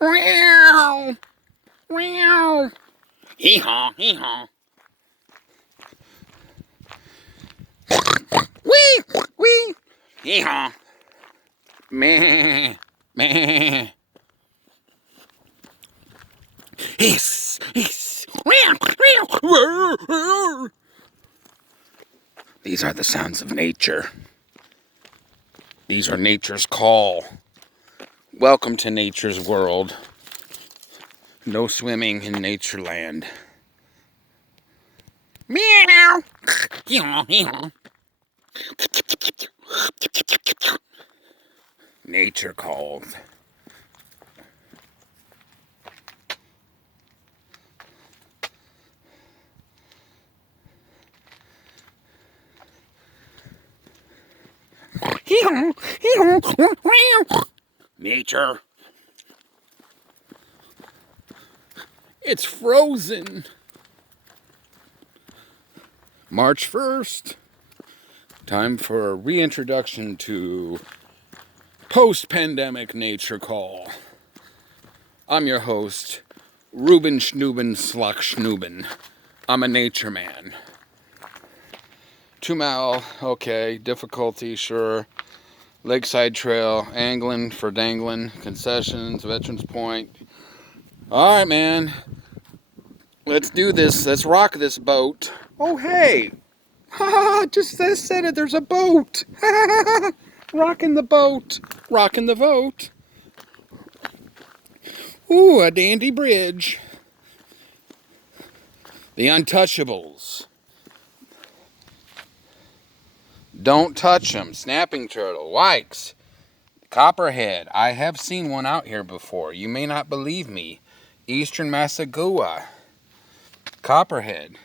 Meow. Meow. Hee-haw, hee-haw. Wee, wee. Hee-haw. Meh, meh. Hiss, hiss. Meow, meow. These are the sounds of nature. These are nature's call. Welcome to nature's world. No swimming in nature land. Meow. Nature calls. Nature. It's frozen. March 1st. Time for a reintroduction to post-pandemic nature call. I'm your host, Ruben Schnooben Sluck Schnooben. I'm a nature man. 2 mile, okay. Difficulty, sure. Lakeside Trail, angling for dangling, concessions, Veterans Point. Alright, man. Let's do this. Let's rock this boat. Oh, hey. Ha! Just said it. There's a boat. Rocking the boat. Rocking the boat. Ooh, a dandy bridge. The Untouchables. Don't touch them. Snapping turtle. Wikes. Copperhead. I have seen one out here before. You may not believe me. Eastern Massagua. Copperhead.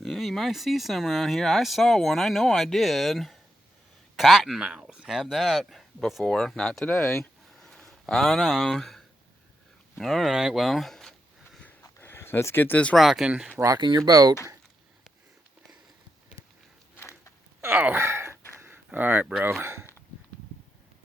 Yeah, you might see some around here. I saw one. I know I did. Cottonmouth. Had that before. Not today. I don't know. Alright, well. Let's get this rocking. Rocking your boat. Oh. Alright, bro.